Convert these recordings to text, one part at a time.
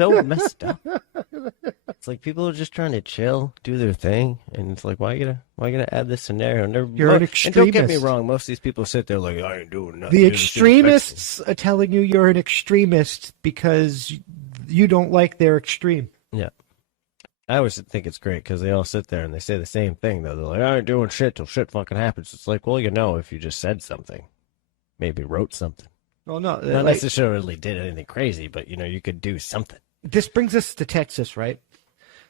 so messed up. It's like people are just trying to chill, do their thing, and it's like, why you gonna add this scenario? You're an And don't get me extremist. wrong, most of these people sit there like, I ain't doing nothing. The This shit affects me. extremists are telling you you're an extremist because you don't like their extreme. Yeah. I always think it's great because they all sit there and they say the same thing, though. They're like, I ain't doing shit till shit fucking happens. It's like, well, if you just said something, maybe wrote something. Well, no, Not necessarily did anything crazy, but, you could do something. this brings us to Texas, right?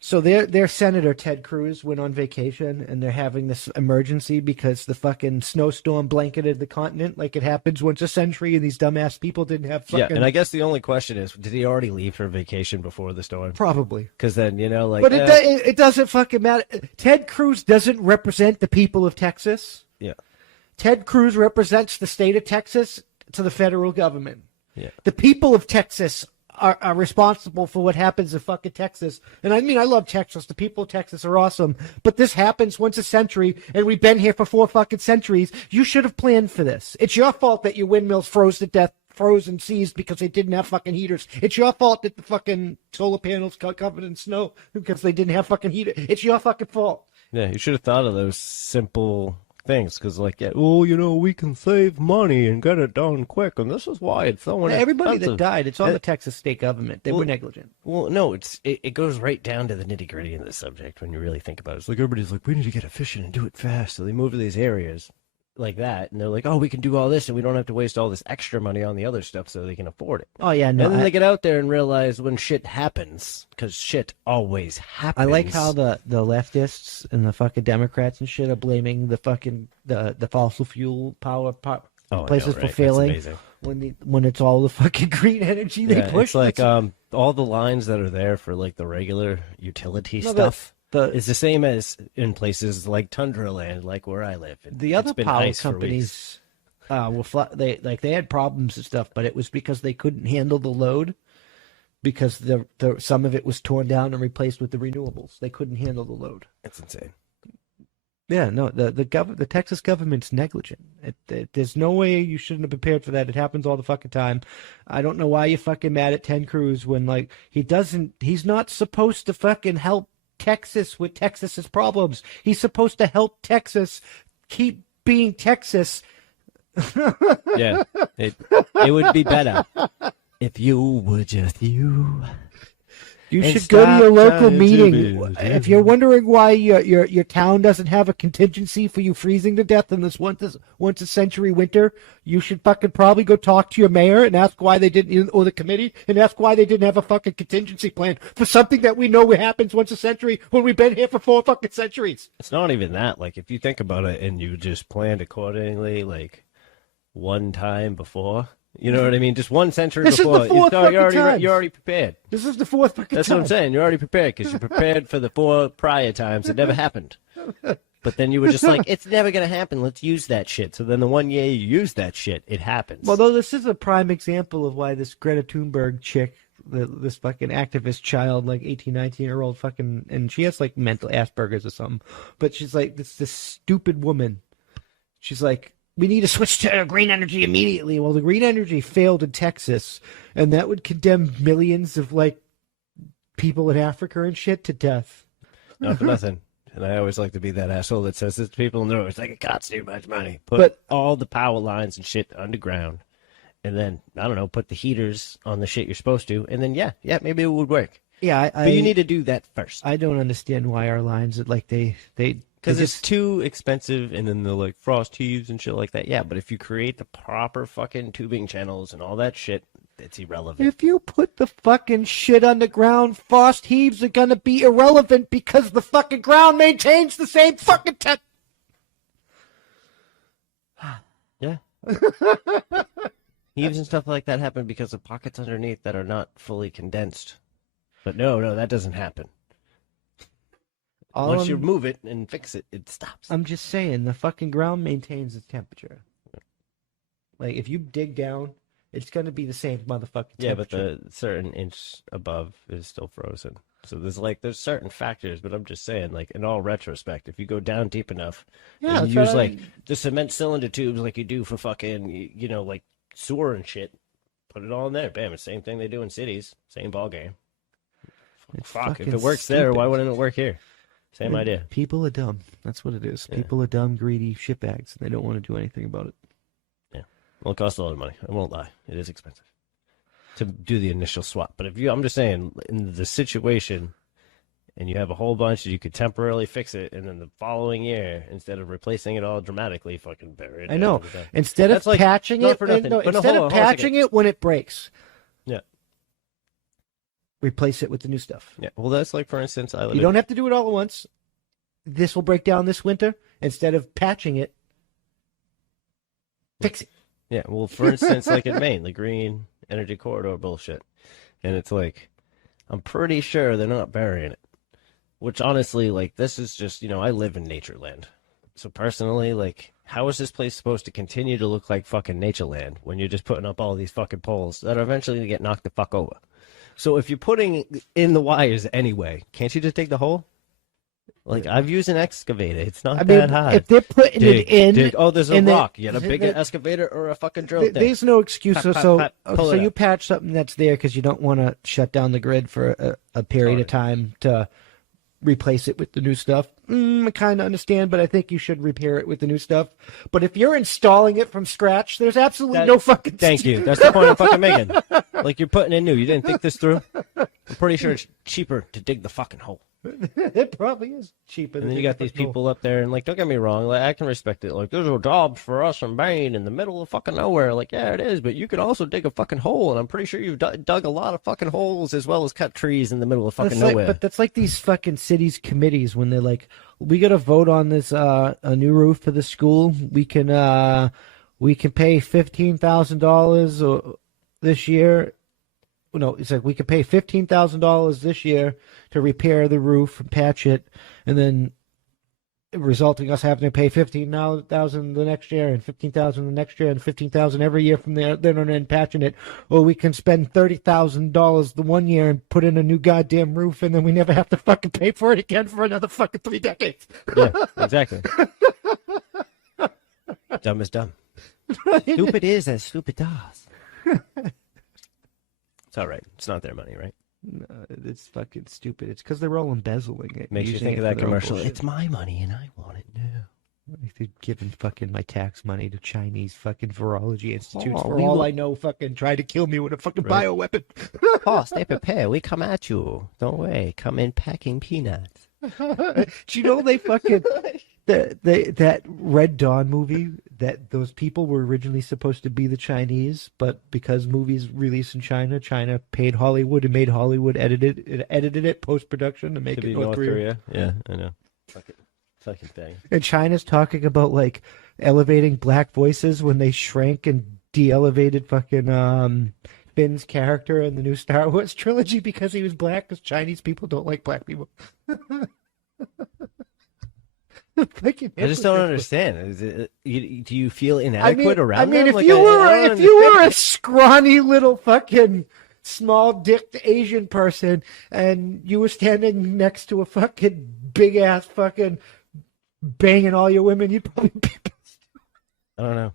So their Senator Ted Cruz went on vacation, and they're having this emergency because the fucking snowstorm blanketed the continent like it happens once a century, and these dumbass people didn't have fucking... Yeah, and I guess the only question is, did he already leave for vacation before the storm? Probably. Because then, like... But it doesn't fucking matter. Ted Cruz doesn't represent the people of Texas. Yeah. Ted Cruz represents the state of Texas to the federal government. Yeah. The people of Texas are responsible for what happens in fucking Texas. And I mean, I love Texas. The people of Texas are awesome. But this happens once a century, and we've been here for 4 fucking centuries. You should have planned for this. It's your fault that your windmills froze to death, froze and seized because they didn't have fucking heaters. It's your fault that the fucking solar panels got covered in snow because they didn't have fucking heaters. It's your fucking fault. Yeah, you should have thought of those simple things, because we can save money and get it done quick, and this is why it's so expensive. Everybody that died, it's on the Texas state government. They were negligent. Well, no, it goes right down to the nitty gritty of the subject when you really think about it. It's like everybody's like, we need to get efficient and do it fast, so they move to these areas like that, and they're like, oh, we can do all this, and we don't have to waste all this extra money on the other stuff, so they can afford it. Oh yeah, no. And then they get out there and realize when shit happens, because shit always happens. I like how the leftists and the fucking Democrats and shit are blaming the fucking the fossil fuel power places for failing when it's all the fucking green energy they push. It's like all the lines that are there for like the regular utility stuff. It's the same as in places like Tundra Land, like where I live. The other power companies they had problems and stuff, but it was because they couldn't handle the load because some of it was torn down and replaced with the renewables. They couldn't handle the load. That's insane. Yeah, no, the Texas government's negligent. There's no way you shouldn't have prepared for that. It happens all the fucking time. I don't know why you're fucking mad at Ted Cruz when like he's not supposed to fucking help Texas with Texas's problems. He's supposed to help Texas keep being Texas. Yeah, it would be better if you were just you. You should go to your local meeting. If you're wondering why your town doesn't have a contingency for you freezing to death in this once a century winter, you should fucking probably go talk to your mayor and ask why they didn't, or the committee, and ask why they didn't have a fucking contingency plan for something that we know happens once a century when we've been here for 4 fucking centuries. It's not even that. Like, if you think about it and you just planned accordingly, like, one time before... You know what I mean? Just 1 century before. You're already prepared. This is the 4th fucking time. That's what I'm saying. You're already prepared because you're prepared for the 4 prior times. It never happened. But then you were just like, it's never going to happen. Let's use that shit. So then the 1 year you use that shit, it happens. Well, though this is a prime example of why this Greta Thunberg chick, this fucking activist child, like 18, 19-year-old fucking, and she has like mental Asperger's or something. But she's like, this stupid woman. She's like, we need to switch to green energy immediately. Well, the green energy failed in Texas, and that would condemn millions of, like, people in Africa and shit to death. Not for nothing. And I always like to be that asshole that says this to people know it's like it costs too much money. Put all the power lines and shit underground, and then, I don't know, put the heaters on the shit you're supposed to, and then, yeah, maybe it would work. Yeah, but you need to do that first. I don't understand why our lines, like, they because it's too expensive, and then the like frost heaves and shit like that. Yeah, but if you create the proper fucking tubing channels and all that shit, it's irrelevant. If you put the fucking shit underground, frost heaves are gonna be irrelevant because the fucking ground maintains the same fucking Yeah. Heaves and stuff like that happen because of pockets underneath that are not fully condensed. But no, that doesn't happen. Once you move it and fix it, it stops. I'm just saying, the fucking ground maintains its temperature. Like, if you dig down, it's going to be the same motherfucking temperature. Yeah, but the certain inch above is still frozen. So there's certain factors, but I'm just saying, like, in all retrospect, if you go down deep enough, and you use, like, the cement cylinder tubes like you do for fucking, like, sewer and shit, put it all in there. Bam, it's the same thing they do in cities. Same ball game. It's Fuck, if fucking it works there, stupid. why wouldn't it work here? Same idea. People are dumb. That's what it is. Yeah. People are dumb, greedy shitbags, and they don't want to do anything about it. Yeah. Well, it costs a lot of money. I won't lie. It is expensive to do the initial swap. But I'm just saying, in the situation, and you have a whole bunch, you could temporarily fix it, and then the following year, instead of replacing it all dramatically, fucking bury it. I know. Instead of patching it, instead of patching it when it breaks. Yeah. Replace it with the new stuff. Yeah. Well, that's like, for instance, you don't have to do it all at once. This will break down this winter. Instead of patching it, fix it. Yeah. Well, for instance, like in Maine, the Green Energy Corridor bullshit, and it's like, I'm pretty sure they're not burying it. Which honestly, like, this is just, I live in nature land. So personally, like, how is this place supposed to continue to look like fucking nature land when you're just putting up all these fucking poles that are eventually going to get knocked the fuck over? So if you're putting in the wires anyway, can't you just dig the hole? Like, I've used an excavator. It's not that hard. If they're putting it in... Oh, there's a rock. You got a big excavator or a fucking drill thing. There's no excuse. So you up. patch something that's there because you don't want to shut down the grid for a period of time to replace it with the new stuff. I kind of understand, but I think you should repair it with the new stuff. But if you're installing it from scratch, there's absolutely no fucking... Thank you. That's the point I'm fucking making. Like, you're putting in new. You didn't think this through? I'm pretty sure it's cheaper to dig the fucking hole. It probably is cheaper. And then you got these people up there, and like, don't get me wrong, like, I can respect it. Like, there's a job for us in Maine in the middle of fucking nowhere. Like, yeah, it is, but you can also dig a fucking hole, and I'm pretty sure you've dug a lot of fucking holes as well as cut trees in the middle of fucking nowhere. But that's like these fucking cities committees when they're like, we got to vote on this a new roof for the school. We can pay $15,000 this year. No, it's like we could pay $15,000 this year to repair the roof and patch it, and then resulting us having to pay $15,000 the next year, and $15,000 the next year, and $15,000 every year from there. Then on in patching it, or we can spend $30,000 the one year and put in a new goddamn roof, and then we never have to fucking pay for it again for another fucking 3 decades. Yeah, exactly. Dumb is dumb. Stupid is as stupid does. It's all right. It's not their money, right? No, it's fucking stupid. It's because they're all embezzling it. Makes you think of that commercial. It's my money and I want it now. They're giving fucking my tax money to Chinese fucking virology institutes for all I know, fucking trying to kill me with a fucking bioweapon. Oh, stay prepared. We come at you. Don't worry. Come in packing peanuts. Do you know they fucking... that Red Dawn movie, that those people were originally supposed to be the Chinese, but because movies released in China, China paid Hollywood and made Hollywood edited it post-production to make it North Korea. Yeah, I know. Fucking thing. And China's talking about like elevating black voices when they shrank and de-elevated fucking Finn's character in the new Star Wars trilogy because he was black, because Chinese people don't like black people. I just don't understand. Do you feel inadequate around them? If you were a scrawny little fucking small-dicked Asian person and you were standing next to a fucking big-ass fucking banging all your women, you'd probably be pissed. I don't know.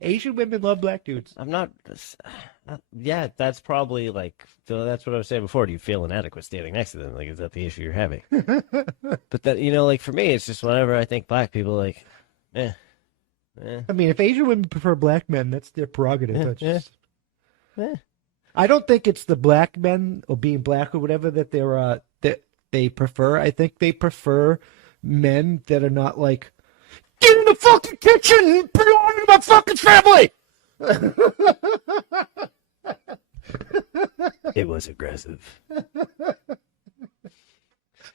Asian women love black dudes. I'm not... Yeah, that's probably like... So that's what I was saying before. Do you feel inadequate standing next to them? Like, is that the issue you're having? But that, like, for me, it's just whenever I think black people, like, eh. I mean, if Asian women prefer black men, that's their prerogative. I don't think it's the black men or being black or whatever that they prefer. I think they prefer men that are not like, get in the fucking kitchen and belong to my fucking family. It was aggressive.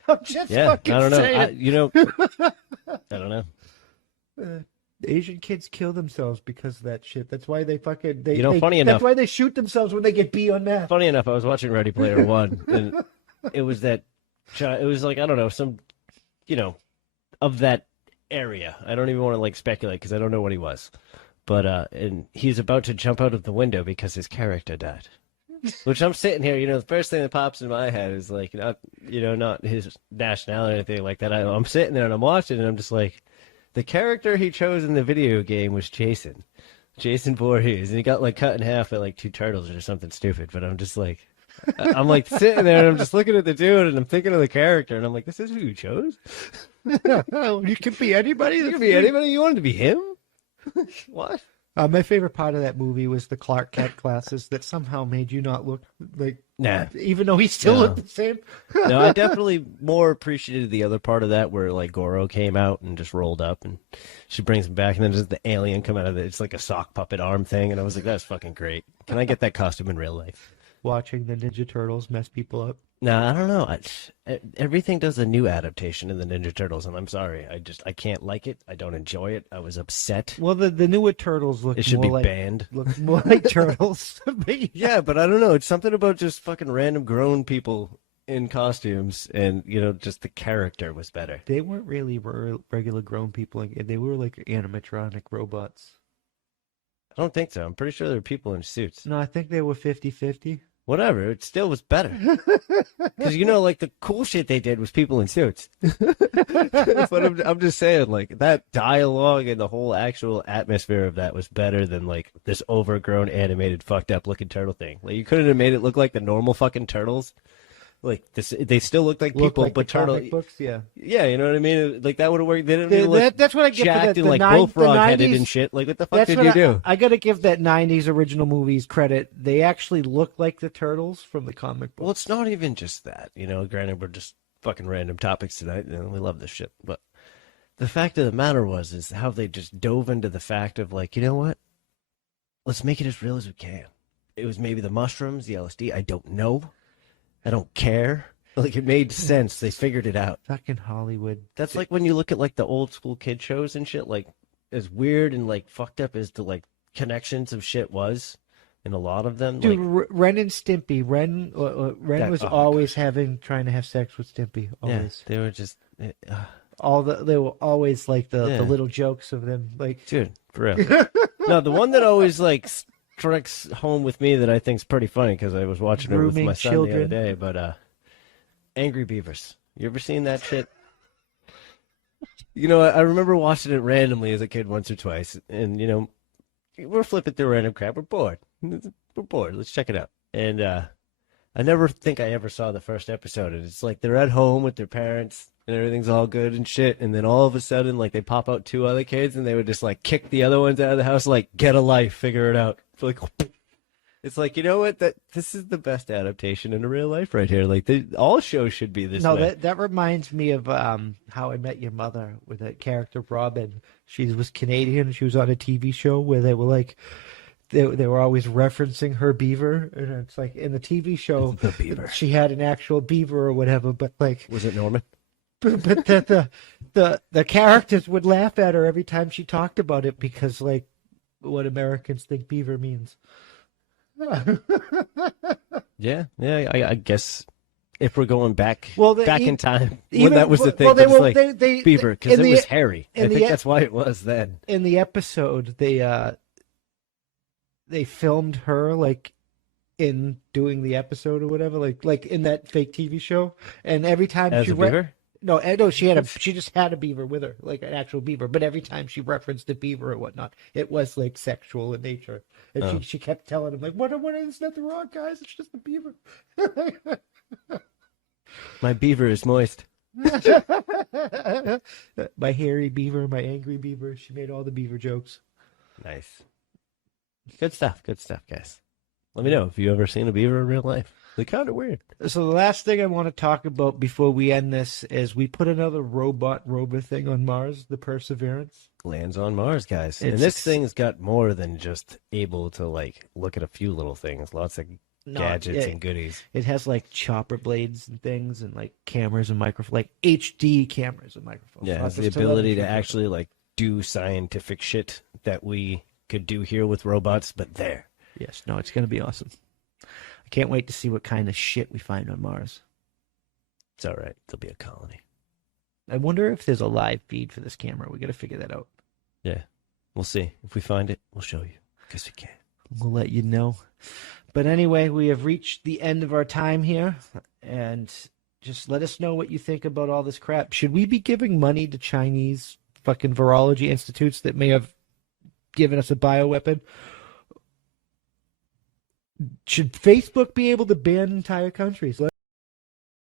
I'm just fucking I don't know. saying. I don't know. Asian kids kill themselves because of that shit. That's why they fucking funny enough, that's why they shoot themselves when they get B on math. Funny enough, I was watching Ready Player One, and it was like, I don't know, some, of that area. I don't even want to like speculate because I don't know what he was. But and he's about to jump out of the window because his character died. Which I'm sitting here, the first thing that pops in my head is like, not his nationality or anything like that. I'm sitting there and I'm watching and I'm just like, the character he chose in the video game was Jason Voorhees, and he got like cut in half by like 2 turtles or something stupid. But I'm just like, I'm like sitting there and I'm just looking at the dude and I'm thinking of the character and I'm like, this is who you chose? You can be anybody. You can be anybody. You wanted to be him? What? My favorite part of that movie was the Clark Kent glasses that somehow made you not look like, Nah. even though he still No. looked the same. No, I definitely more appreciated the other part of that where like Goro came out and just rolled up and she brings him back and then just the alien come out of it. It's like a sock puppet arm thing. And I was like, that's fucking great. Can I get that costume in real life? Watching the Ninja Turtles mess people up. No, I don't know. Everything does a new adaptation in the Ninja Turtles, and I'm sorry. I can't like it. I don't enjoy it. I was upset. Well, the newer Turtles look It should more be like banned. look more like turtles. Yeah, but I don't know. It's something about just fucking random grown people in costumes, and just the character was better. They weren't really regular grown people. They were like animatronic robots. I don't think so. I'm pretty sure there were people in suits. No, I think they were 50-50. Whatever. It still was better. Because, like, the cool shit they did was people in suits. But I'm just saying, like, that dialogue and the whole actual atmosphere of that was better than, like, this overgrown, animated, fucked up looking turtle thing. Like, you couldn't have made it look like the normal fucking turtles. Like, they still looked like people, like but the turtle. comic books, yeah. Yeah, you know what I mean? Like, that would have worked. They didn't even look That's what I get for jacked the and, like, bullfrog-headed and shit. Like, what the fuck did you do? I gotta give that 90s original movies credit. They actually look like the turtles from the comic book. Well, it's not even just that. Granted, we're just fucking random topics tonight, and we love this shit. But the fact of the matter is how they just dove into the fact of, like, you know what? Let's make it as real as we can. It was maybe the mushrooms, the LSD. I don't know. I don't care. Like, it made sense. They figured it out. Fucking Hollywood. That's like when you look at, like, the old school kid shows and shit, like, as weird and, like, fucked up as the, like, connections of shit was in a lot of them. Dude, like, Ren and Stimpy. Ren was always trying to have sex with Stimpy. Always. Yeah, they were just... They were always, like, the little jokes of them. Like, dude, for real. No, the one that always, like, strikes home with me that I think's pretty funny, because I was watching it with my son the other day, but, Angry Beavers. You ever seen that shit? I remember watching it randomly as a kid once or twice, and, we're flipping through random crap. We're bored. We're bored. Let's check it out. And I never think I ever saw the first episode. And it's like they're at home with their parents, and everything's all good and shit, and then all of a sudden, like, they pop out two other kids, and they would just, like, kick the other ones out of the house, like, get a life, figure it out. Like, it's like, you know what? This is the best adaptation into real life right here. Like, all shows should be this way. No, that reminds me of How I Met Your Mother with that character Robin. She was Canadian. She was on a TV show where they were like, they were always referencing her beaver, and it's like in the TV show, the beaver. She had an actual beaver or whatever. But like, was it Norman? But the characters would laugh at her every time she talked about it because like what Americans think beaver means. Yeah, I guess if we're going back in time when that was the thing, beaver, because it was hairy. I think that's why it was then. In the episode, they filmed her like in doing the episode or whatever, like in that fake TV show, and every time As she a beaver? No, she just had a beaver with her, like an actual beaver. But every time she referenced a beaver or whatnot, it was like sexual in nature. And she kept telling him like, "What? There's nothing wrong, guys. It's just a beaver." My beaver is moist. My hairy beaver, my angry beaver. She made all the beaver jokes. Nice. Good stuff, guys. Let me know if you ever seen a beaver in real life. They're kind of weird. So the last thing I want to talk about before we end this is we put another rover thing on Mars, the Perseverance. Lands on Mars, guys. And this thing's got more than just able to, like, look at a few little things. Lots of gadgets and goodies. It has, like, chopper blades and things and, like, cameras and microphones, like HD cameras and microphones. Yeah, it has the ability to actually, like, do scientific shit that we could do here with robots, but there. Yes, no, it's going to be awesome. I can't wait to see what kind of shit we find on Mars. It's all right. There'll be a colony. I wonder if there's a live feed for this camera. We got to figure that out. Yeah, we'll see. If we find it, we'll show you. Because we can. We'll let you know. But anyway, we have reached the end of our time here. And just let us know what you think about all this crap. Should we be giving money to Chinese fucking virology institutes that may have given us a bioweapon? Should Facebook be able to ban entire countries?